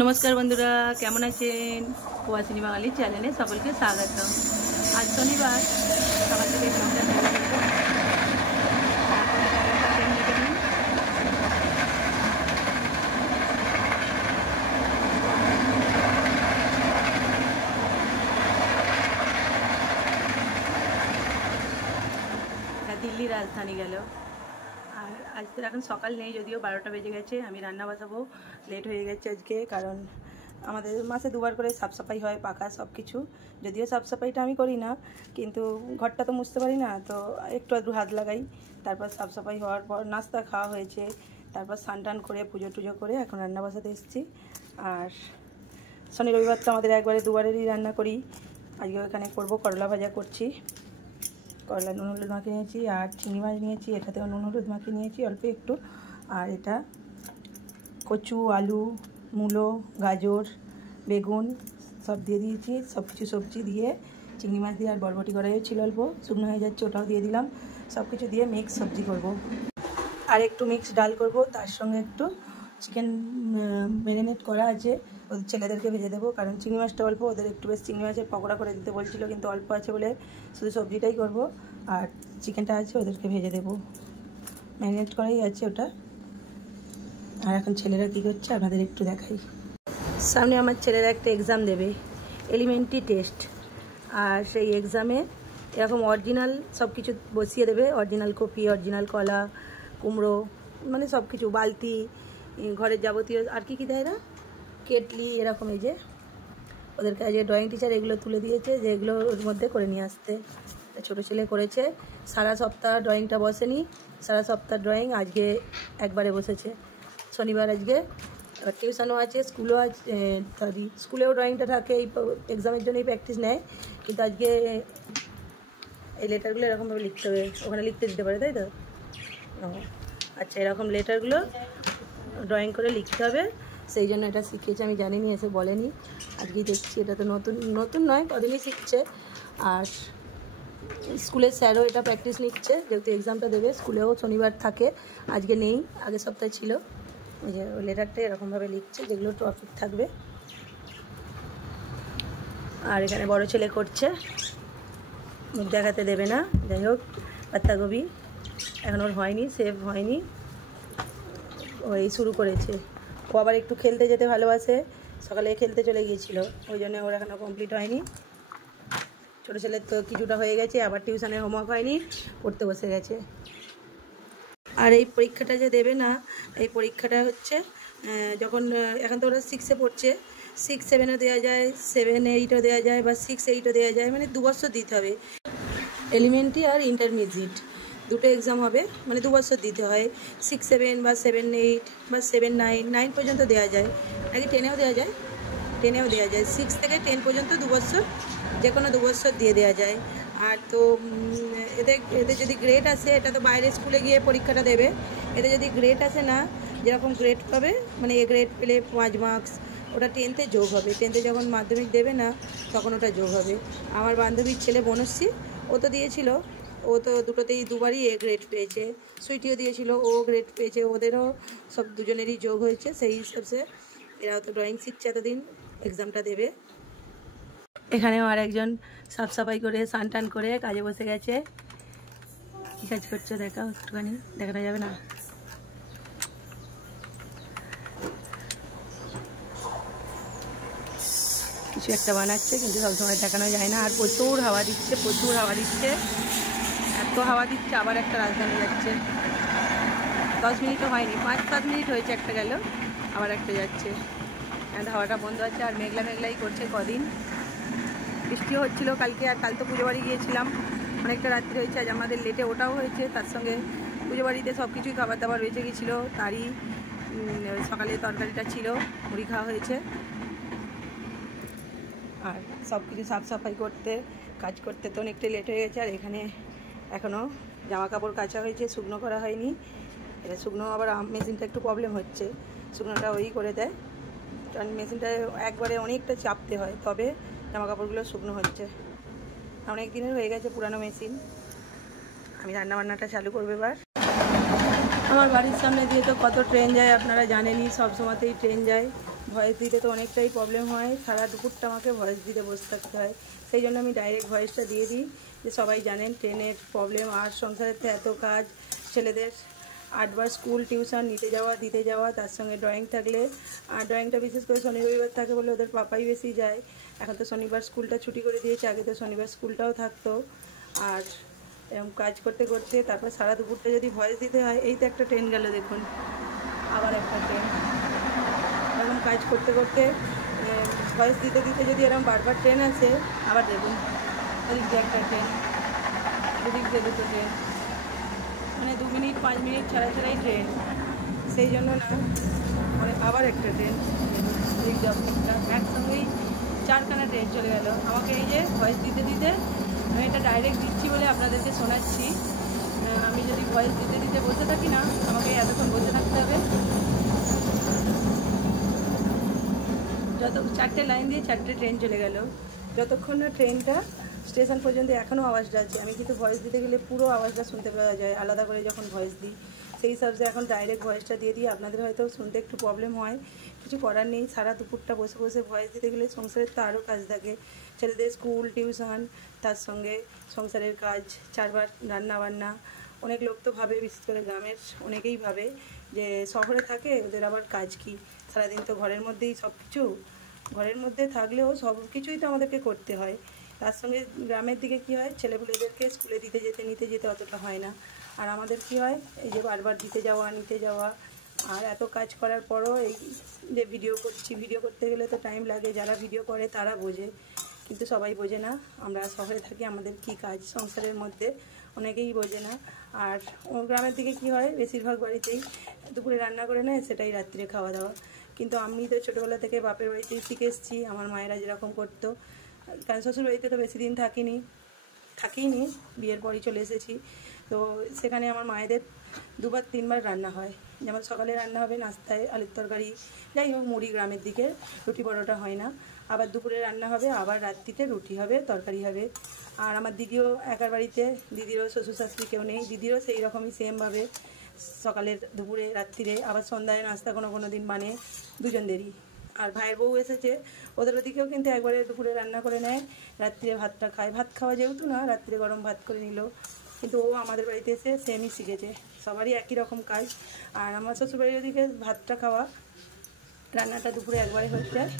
नमस्कार बंधुरा केमन आছেন প্রবাসিনী বাঙালি চ্যানেলে সকলকে স্বাগত। आज शनिवार সকাল থেকে ব্লগটা শুরু করব। दिल्ली राजधानी गেল আর আজ তো এখন সকাল নেই, যদিও 12টা বেজে গেছে। আমি রান্না বসাবো, লেট হয়ে গেছে আজকে, কারণ আমাদের মাসে দুবার করে সাফ সাফাই হয়, পাকা সব কিছু। যদিও সাফ সাফাইটা আমি করি না, কিন্তু ঘরটা তো মুছতে পারি না, তো একটু আধটু হাত লাগাই। তারপর সাফ সাফাই হওয়ার পর নাস্তা খাওয়া হয়েছে, তারপর স্নান টান করে পুজো টুজো করে এখন রান্না বসাতে এসেছি। আর শনি রবিবার তো আমাদের একবারে দুবারেরই রান্না করি। আজকে এখানে করব করলা ভাজা করছি। করলা নুন হলুদ মাখিয়ে নিয়েছি, আর চিংড়ি মাছ নিয়েছি, এটাতেও নুন হলুদ মাখিয়ে নিয়েছি অল্প একটু। আর এটা কচু, আলু, মূলো, গাজর, বেগুন সব দিয়ে দিয়েছি। সব কিছু সবজি দিয়ে চিংড়ি মাছ দিয়ে, আর বরবটি কড়াইও ছিল অল্প, শুকনো হয়ে যাচ্ছে, ওটাও দিয়ে দিলাম। সব কিছু দিয়ে মিক্স সবজি করব। আর একটু মিক্স ডাল করব, তার সঙ্গে একটু চিকেন ম্যারিনেট করা আছে, ওদের ছেলেদেরকে ভেজে দেবো। কারণ চিংড়ি মাছটা অল্প, ওদের একটু বেশ চিংড়ি মাছের পকোড়া করে দিতে বলছিল, কিন্তু অল্প আছে বলে শুধু সবজিটাই করব। আর চিকেনটা আছে, ওদেরকে ভেজে দেবো, ম্যারিনেট করাই আছে ওটা। আর এখন ছেলেরা কী করছে আপনাদের একটু দেখাই। সামনে আমার ছেলেরা একটা এক্সাম দেবে, এলিমেন্টারি টেস্ট। আর সেই এক্সামে এরকম অরিজিনাল সব কিছু বসিয়ে দেবে, অরিজিনাল কপি, অরিজিনাল কলা, কুমড়ো, মানে সব কিছু, বালতি, ঘরের যাবতীয় আর কি দেয় না, কেটলি, এরকম। এই যে ওদেরকে আজকে ড্রয়িং টিচার এগুলো তুলে দিয়েছে যে এগুলো ওর মধ্যে করে নিয়ে আসতে। ছোটো ছেলে করেছে, সারা সপ্তাহ ড্রয়িংটা বসেনি, সারা সপ্তাহ ড্রয়িং আজকে একবারে বসেছে। শনিবার আজকে টিউশনও আছে, স্কুলও আছে, সরি স্কুলেও ড্রয়িংটা থাকে, এই এক্সামের জন্যই প্র্যাকটিস নেয়। কিন্তু আজকে এই লেটারগুলো এরকমভাবে লিখতে হবে, ওখানে লিখতে দিতে পারে, তাই তো? আচ্ছা, এরকম লেটারগুলো ড্রয়িং করে লিখতে হবে, সেই জন্য এটা শিখিয়েছে। আমি জানিনি, এসে বলেনি, আজকেই দেখছি। এটা তো নতুন নয়, কদিনই শিখছে। আর স্কুলের স্যারও এটা প্র্যাকটিস নিচ্ছে, যেহেতু এক্সামটা দেবে। স্কুলেও শনিবার থাকে, আজকে নেই, আগের সপ্তাহে ছিল। ওই যে ওই লেটারটা এরকমভাবে লিখছে, যেগুলো টপিক থাকবে। আর এখানে বড় ছেলে করছে, মুখ দেখাতে দেবে না, যাই হোক। পাত্তাকপি এখন ওর হয়নি, সেভ হয়নি, ওই শুরু করেছে। ও আবার একটু খেলতে যেতে ভালোবাসে, সকালে খেলতে চলে গিয়েছিল, ওই জন্য ওর এখনও কমপ্লিট হয়নি। ছোটো ছেলের তো কিছুটা হয়ে গেছে, আবার টিউশনের হোমওয়ার্ক হয়নি, পড়তে বসে গেছে। আর এই পরীক্ষাটা যে দেবে না, এই পরীক্ষাটা হচ্ছে যখন, এখন তো ওরা 6-এ পড়ছে, 6-7ও দেওয়া যায়, 7-8ও দেওয়া যায়, বা 6-8ও দেওয়া যায়, মানে 2 বছর দিতে হবে। এলিমেন্টারি আর ইন্টারমিডিয়েট দুটো এক্সাম হবে, মানে 2 বছর দিতে হয়। 6-7 বা 7-8 বা 7-9, 9 পর্যন্ত দেওয়া যায়, নাকি 10-এও দেওয়া যায়, 10-এও দেওয়া যায়। 6 থেকে 10 পর্যন্ত 2 বছর, যে কোনো 2 বছর দিয়ে দেওয়া যায়। আর তো এদের যদি গ্রেড আসে, এটা তো বাইরে স্কুলে গিয়ে পরীক্ষাটা দেবে, এতে যদি গ্রেড আসে না, যেরকম গ্রেড পাবে, মানে এ গ্রেড পেলে 5 মার্কস, ওটা 10তে যোগ হবে। 10তে যখন মাধ্যমিক দেবে না, তখন ওটা যোগ হবে। আমার বান্ধবীর ছেলে বনশ্রী, ও তো দিয়েছিল, ও তো দুটোতেই দুবারই এ গ্রেড পেয়েছে। সুইটিও দিয়েছিল, ও গ্রেড পেয়েছে, ওদেরও সব দুজনেরই যোগ হয়েছে। সেই হিসাবে এরাও তো ড্রয়িং শিখছে, এতদিন এক্সামটা দেবে। এখানেও আর একজন সাফ সাফাই করে স্নান টান করে কাজে বসে গেছে। কী কাজ করছে দেখাও একটুখানি, দেখানো যাবে না? কিছু একটা বানাচ্ছে, কিন্তু সবসময় দেখানো যায় না। আর প্রচুর হাওয়া দিচ্ছে, প্রচুর হাওয়া দিচ্ছে, এত হাওয়া দিচ্ছে। আবার একটা রাজধানী যাচ্ছে, 10 মিনিটও হয়নি, 5-7 মিনিট হয়েছে, একটা গেল, আবার একটা যাচ্ছে। হাওয়াটা বন্ধ আছে, আর মেঘলা মেঘলাই করছে কদিন। বৃষ্টিও হচ্ছিলো কালকে, আর কাল তো পুজো বাড়ি গিয়েছিলাম, অনেকটা রাত্রি হয়েছে। আজ আমাদের লেটে ওটাও হয়েছে, তার সঙ্গে পুজো বাড়িতে সব কিছুই খাবার দাবার বেঁচে গিয়েছিলো, তারই সকালে তরকারিটা ছিল, মুড়ি খাওয়া হয়েছে। আর সব কিছু সাফ সাফাই করতে, কাজ করতে তো অনেকটা লেট হয়ে গেছে। আর এখানে এখনও জামা কাপড় কাচা হয়েছে, শুকনো করা হয়নি। এটা শুকনো, আবার মেশিনটা একটু প্রবলেম হচ্ছে, শুকনোটা ওই করে দেয়, কারণ মেশিনটা একবারে অনেকটা চাপতে হয়, তবে জামা কাপড়গুলো শুকনো হচ্ছে। অনেক দিনের হয়ে গেছে পুরানো মেশিন। আমি রান্নাবান্নাটা চালু করবো এবার। আমার বাড়ির সামনে দিয়ে তো কত ট্রেন যায়, আপনারা জানেনই, সব সময়তেই ট্রেন যায়। ভয়েস দিতে তো অনেকটাই প্রবলেম হয়, সারা দুপুরটা আমাকে ভয়েস দিতে বসে থাকতে হয়। সেই জন্য আমি ডাইরেক্ট ভয়েসটা দিয়ে দিই, যে সবাই জানেন ট্রেনের প্রবলেম, আর সংসারের তো এত কাজ, ছেলেদের 8বার স্কুল টিউশন নিতে যাওয়া দিতে যাওয়া, তার সঙ্গে ড্রয়িং থাকলে, আর ড্রয়িংটা বিশেষ করে শনি রবিবার থাকে বলে ওদের পাপাই বেশি যায়। এখন তো শনিবার স্কুলটা ছুটি করে দিয়েছে, আগে তো শনিবার স্কুলটাও থাকতো। আর এরকম কাজ করতে করতে তারপর সারা দুপুরটা যদি ভয়েস দিতে হয়, এই তো একটা ট্রেন গেল দেখুন, আবার একটা ট্রেন। এরকম কাজ করতে করতে ভয়েস দিতে দিতে যদি এরকম বারবার ট্রেন আসে, আবার দেখুন এদিক দিয়ে একটা ট্রেন, এদিক দিয়ে দুটো ট্রেন, মানে 2 মিনিট 5 মিনিট ছাড়া ছাড়াই ট্রেন। সেই জন্য না মানে আবার একটা ট্রেন, এদিক দিয়ে একটা, একসঙ্গেই 4খানা ট্রেন চলে গেল। আমাকে এই যে ভয়েস দিতে দিতে, আমি এটা ডাইরেক্ট দিচ্ছি বলে আপনাদেরকে শোনাচ্ছি। আমি যদি ভয়েস দিতে দিতে বসে থাকি না, আমাকে এতক্ষণ বসে থাকতে হবে। যত 4টে লাইন দিয়ে 4টে ট্রেন চলে গেল, যতক্ষণ না ট্রেনটা স্টেশন পর্যন্ত এখনও আওয়াজটা আছে। আমি কিন্তু ভয়েস দিতে গেলে পুরো আওয়াজটা শুনতে পাওয়া যায় আলাদা করে যখন ভয়েস দিই। সেই হিসাবে এখন ডাইরেক্ট ভয়েসটা দিয়ে দিই। আপনাদের হয়তো শুনতে একটু প্রবলেম হয়, কিছু করার নেই। সারা দুপুরটা বসে বসে ভয়েস দিতে গেলে সংসারের তো আরও কাজ থাকে, ছেলেদের স্কুল টিউশন, তার সঙ্গে সংসারের কাজ, 4বার রান্না বান্না। অনেক লোক তো ভাবে, বিশেষ করে গ্রামের অনেকেই ভাবে যে শহরে থাকে ওদের আবার কাজ কি, সারাদিন তো ঘরের মধ্যেই সব কিছু, ঘরের মধ্যে থাকলেও সব কিছুই তো আমাদেরকে করতে হয়। তার সঙ্গে গ্রামের দিকে কী হয়, ছেলেপুলেদেরকে স্কুলে নিতে যেতে অতটা হয় না। আর আমাদের কি হয়, এই যে বারবার দিতে যাওয়া নিতে যাওয়া, আর এত কাজ করার পরও এই যে ভিডিও করছি, ভিডিও করতে গেলে তো টাইম লাগে। যারা ভিডিও করে তারা বোঝে, কিন্তু সবাই বোঝে না। আমরা শহরে থাকি, আমাদের কি কাজ সংসারের মধ্যে অনেকেই বোঝে না। আর গ্রামের দিকে কি হয়, বেশিরভাগ বাড়িতেই দুপুরে রান্না করে নেয়, সেটাই রাত্রিরে খাওয়া দাওয়া। কিন্তু আমি তো ছোটোবেলা থেকে বাপের বাড়িতেই শিখে এসেছি, আমার মায়েরা যেরকম করতো। কারণ শ্বশুরবাড়িতে তো বেশি দিন থাকিনি, বিয়ের পরই চলে এসেছি। তো সেখানে আমার মায়েদের 2বার 3বার রান্না হয়। যেমন সকালে রান্না হবে নাস্তায় আলুর তরকারি, যাই হোক মুড়ি, গ্রামের দিকে রুটি পরোটা হয় না। আবার দুপুরে রান্না হবে, আবার রাত্রিতে রুটি হবে, তরকারি হবে। আর আমার দিদিও একার বাড়িতে, দিদিরও শ্বশুর শাশুড়ি কেউ নেই, দিদিরও সেই রকমই সেমভাবে সকালের দুপুরে রাত্রিরে, আবার সন্ধ্যায় নাস্তা কোনো দিন মানে দুজনদেরই। আর ভাইয়ের বউ এসেছে, ওদের ওদিকেও কিন্তু একবারে দুপুরে রান্না করে নেয়, রাত্রিরে ভাতটা খায়। ভাত খাওয়া যেহেতু না, রাত্রে গরম ভাত করে নিল। কিন্তু ও আমাদের বাড়িতে এসে সেমই শিখেছে, সবারই একই রকম কাজ। আর আমার শ্বশুরবাড়ির ওদিকে ভাতটা খাওয়া, রান্নাটা দুপুরে একবারে হয়ে যায়,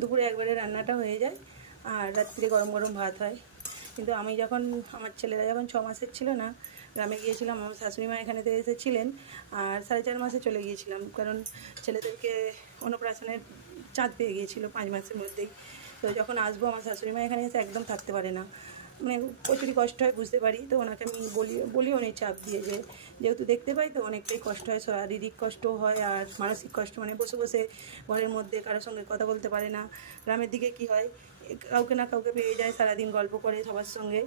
দুপুরে একবারে রান্নাটা হয়ে যায়, আর রাত্রিরে গরম গরম ভাত হয়। কিন্তু আমি যখন, আমার ছেলেরা যখন 6 মাসের ছিল না, গ্রামে গিয়েছিলাম, আমার শাশুড়ি মা এখানেতে এসেছিলেন, আর 4.5 মাসে চলে গিয়েছিলাম। কারণ ছেলেদেরকে অন্নপ্রাশনের চাঁদ পেয়ে গিয়েছিল 5 মাসের মধ্যেই। তো যখন আসবো, আমার শাশুড়ি মা এখানে এসে একদম থাকতে পারে না, মানে প্রচুরই কষ্ট হয়, বুঝতে পারি। তো ওনাকে আমি বলি অনেক চাপ দিয়ে, যে যেহেতু দেখতে পাই তো অনেকটাই কষ্ট হয়, শারীরিক কষ্ট হয় আর মানসিক কষ্ট। মানে বসে বসে ঘরের মধ্যে কারোর সঙ্গে কথা বলতে পারে না। গ্রামের দিকে কি হয়, কাউকে না কাউকে পেয়ে যায়, সারাদিন গল্প করে সবার সঙ্গে।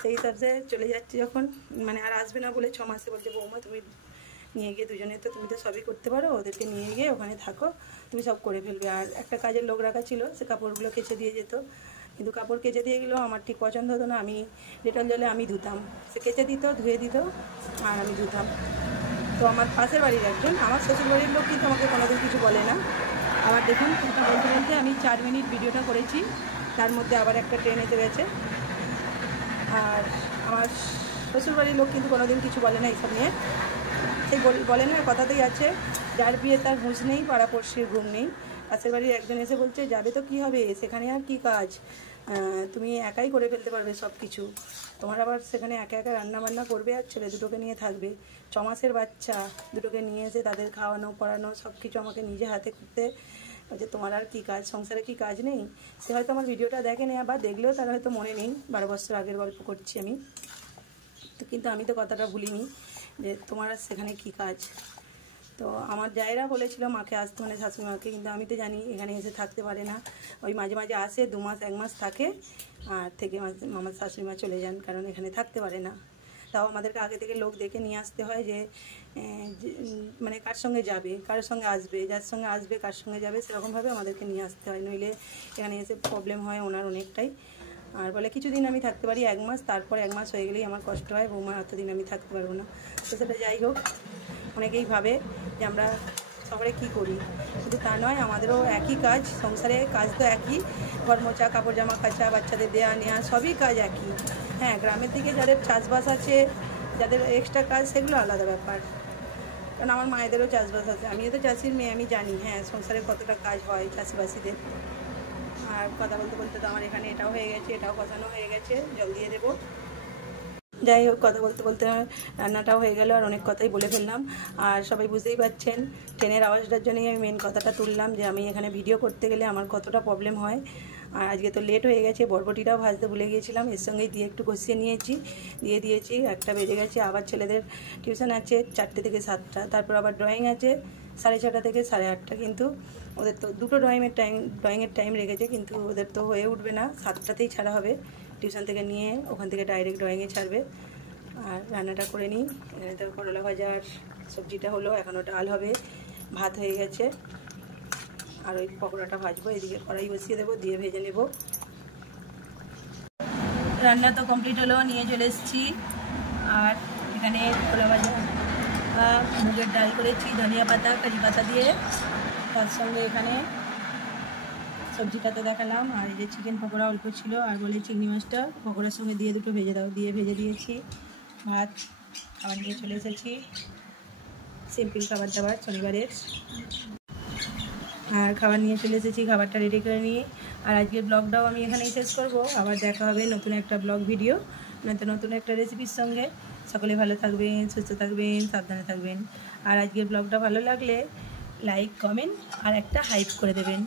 সেই হিসাবে চলে যাচ্ছে যখন, মানে আর আসবে না বলে 6 মাসে বলছে, বৌমা তুমি নিয়ে গিয়ে দুজনে তো, তুমি তো সবই করতে পারো, ওদেরকে নিয়ে গিয়ে ওখানে থাকো, তুমি সব করে ফেলবে। আর একটা কাজের লোক রাখা ছিল, সে কাপড়গুলো কেচে দিয়ে যেত। কিন্তু কাপড় কেচে দিয়ে গেলেও আমার ঠিক পছন্দ হতো না। আমি ডেটল জলে আমি ধুতাম, সে কেচে দিত, ধুয়ে দিত, আর আমি ধুতাম। তো আমার পাশের বাড়ির একজন, আমার শ্বশুর বাড়ির লোক কিন্তু আমাকে কোনোদিন কিছু বলে না। আবার দেখুন, কথা বলতে বলতে আমি 4 মিনিট ভিডিওটা করেছি, তার মধ্যে আবার একটা ট্রেন এসে গেছে। আর আমার শ্বশুরবাড়ির লোক কিন্তু কোনোদিন কিছু বলে না এইসব নিয়ে। সেই বলে না, কথাতেই আছে, যার বিয়ে তার হুঁশ নেই, পাড়া পড়শির ঘুম নেই। পাশের বাড়ির একজন এসে বলছে, যাবে তো কী হবে, সেখানে আর কি কাজ, তুমি একাই করে ফেলতে পারবে সব কিছু, তোমার আবার সেখানে একা একা রান্না বান্না করবে, আর ছেলে দুটোকে নিয়ে থাকবে, 6 মাসের বাচ্চা দুটোকে নিয়ে এসে তাদের খাওয়ানো পড়ানো সব কিছু আমাকে নিজে হাতে করতে, যে তোমার আর কী কাজ, সংসারে কি কাজ নেই। সে হয়তো আমার ভিডিওটা দেখেনি, আবার দেখলেও তার হয়তো মনে নেই, 12 বছর আগের গল্প করছি আমি। তো কিন্তু আমি তো কথাটা ভুলিনি, যে তোমার আর সেখানে কী কাজ। তো আমার জায়েরা বলেছিল মাকে আসতে, মানে শাশুড়ি মাকে, কিন্তু আমি তো জানি এখানে এসে থাকতে পারে না। ওই মাঝে মাঝে আসে, 2 মাস 1 মাস থাকে, আর থেকে আমার শাশুড়ি মা চলে যান, কারণ এখানে থাকতে পারে না। তাও আমাদেরকে আগে থেকে লোক দেখে নিয়ে আসতে হয়, যে মানে কার সঙ্গে যাবে, কার সঙ্গে আসবে, যার সঙ্গে আসবে কার সঙ্গে যাবে, সেরকমভাবে আমাদেরকে নিয়ে আসতে হয়, নইলে এখানে এসে প্রবলেম হয় ওনার অনেকটাই। আর বলে কিছুদিন আমি থাকতে পারি, 1 মাস, তারপর 1 মাস হয়ে গেলেই আমার কষ্ট হয়, বৌমা এতদিন আমি থাকতে পারবো না। তো সেটা যাই হোক, অনেকেই ভাবে যে আমরা শহরে কী করি। শুধু তা নয়, আমাদেরও একই কাজ, সংসারে কাজ তো একই, ঘর মোছা, কাপড় জামা কাচা, বাচ্চাদের দেওয়া নেওয়া সবই কাজ একই। হ্যাঁ, গ্রামের দিকে যাদের চাষবাস আছে, যাদের এক্সট্রা কাজ, সেগুলো আলাদা ব্যাপার। কারণ আমার মায়েদেরও চাষবাস আছে, আমিও তো চাষির মেয়ে, আমি জানি হ্যাঁ সংসারে কতটা কাজ হয় চাষিবাসীদের। আর কথা বলতে বলতে তো আমার এখানে এটাও হয়ে গেছে, এটাও কষানো হয়ে গেছে, জল দিয়ে দেবো। যাই হোক, কথা বলতে বলতে রান্নাটাও হয়ে গেল, আর অনেক কথাই বলে ফেললাম। আর সবাই বুঝতেই পারছেন ট্রেনের আওয়াজটার জন্যই আমি মেন কথাটা তুললাম, যে আমি এখানে ভিডিও করতে গেলে আমার কতটা প্রবলেম হয়। আর আজকে তো লেট হয়ে গেছে, বরবটিটাও ভাজতে ভুলে গিয়েছিলাম, এর সঙ্গেই দিয়ে একটু কষিয়ে নিয়েছি, দিয়ে দিয়েছি। 1টা বেজে গেছে, আবার ছেলেদের টিউশন আছে 4টে থেকে 7টা, তারপর আবার ড্রয়িং আছে 6:30 থেকে 8:30। কিন্তু ওদের তো দুটো ড্রয়িংয়ের টাইম রেখেছে, কিন্তু ওদের তো হয়ে উঠবে না, 7টাতেই ছাড়া হবে টিউশন থেকে নিয়ে, ওখান থেকে ডাইরেক্ট ড্রয়িংয়ে ছাড়বে। আর রান্নাটা করে নিই। এখানে তো করলা ভাজা আর সবজিটা হলো, এখনও ডাল হবে, ভাত হয়ে গেছে, আর ওই পকোড়াটা ভাজবো। এদিকে কড়াই বসিয়ে দেবো, দিয়ে ভেজে নেব। রান্না তো কমপ্লিট হলো, নিয়ে চলে এসেছি। আর এখানে করলা ভাজা, মুগের ডাল করেছি ধনিয়া পাতা কারি পাতা দিয়ে, তার সঙ্গে এখানে সবজিটাতে দেখালাম। আর এই যে চিকেন পকোড়া অল্প ছিল, আর বলে চিংড়ি মাছটা পকোড়ার সঙ্গে দিয়ে দুটো ভেজে দাও, দিয়ে ভেজে দিয়েছি। ভাত খাবার নিয়ে চলে এসেছি, সিম্পল খাবার দাবার শনিবারের। আর খাবার নিয়ে চলে এসেছি, খাবারটা রেডি করে নিয়ে। আর আজকের ব্লগটাও আমি এখানেই শেষ করব। আবার দেখা হবে নতুন একটা ব্লগ ভিডিও, নতুন একটা রেসিপির সঙ্গে। সকলে ভালো থাকবেন, সুস্থ থাকবেন, সাবধানে থাকবেন। আর আজকের ব্লগটা ভালো লাগলে লাইক, কমেন্ট আর একটা হাইপ করে দেবেন।